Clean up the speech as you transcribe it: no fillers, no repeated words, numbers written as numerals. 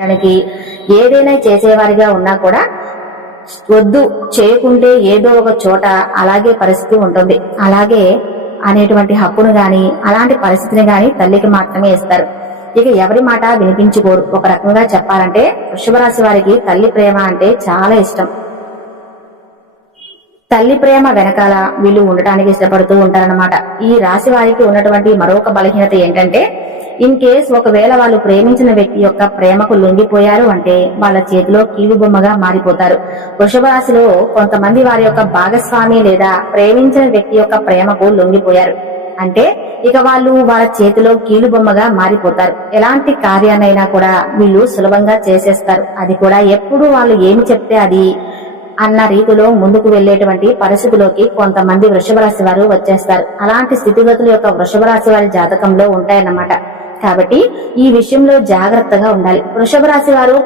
దానికి ఏదైనా చేసేవారిగా ఉన్నా కూడా వద్దు చేయకుంటే ఏదో ఒక చోట అలాగే పరిస్థితి ఉంటుంది. అలాగే అనేటువంటి హక్కును గాని అలాంటి పరిస్థితిని గాని తల్లికి మాత్రమే ఇస్తారు. ఇక ఎవరి మాట వినిపించుకోరు. ఒక రకంగా చెప్పాలంటే వృషభ రాశి వారికి తల్లి ప్రేమ అంటే చాలా ఇష్టం. తల్లి ప్రేమ వెనకాల వీళ్ళు ఉండటానికి ఇష్టపడుతూ ఉంటారన్నమాట. ఈ రాశి వారికి ఉన్నటువంటి మరొక బలహీనత ఏంటంటే, ఇన్ కేస్ ఒకవేళ వాళ్ళు ప్రేమించిన వ్యక్తి యొక్క ప్రేమకు లొంగిపోయారు అంటే వాళ్ళ చేతిలో కీలుబొమ్మగా మారిపోతారు. వృషభ రాశిలో కొంతమంది వారి యొక్క భాగస్వామి లేదా ప్రేమించిన వ్యక్తి యొక్క ప్రేమకు లొంగిపోయారు అంటే ఇక వాళ్ళు వాళ్ళ చేతిలో కీలుబొమ్మగా మారిపోతారు. ఎలాంటి కార్యాన్నైనా కూడా వీళ్ళు సులభంగా చేసేస్తారు. అది కూడా ఎప్పుడు వాళ్ళు ఏమి చెప్తే అది అన్న రీతిలో ముందుకు వెళ్లేటువంటి పరిస్థితిలోకి కొంతమంది వృషభ రాశి వారు వచ్చేస్తారు. అలాంటి స్థితిగతుల యొక్క వృషభ రాశి వారి జాతకంలో ఉంటాయన్నమాట. కాబట్టి ఈ విషయంలో జాగ్రత్తగా ఉండాలి. వృషభ రాశి వారు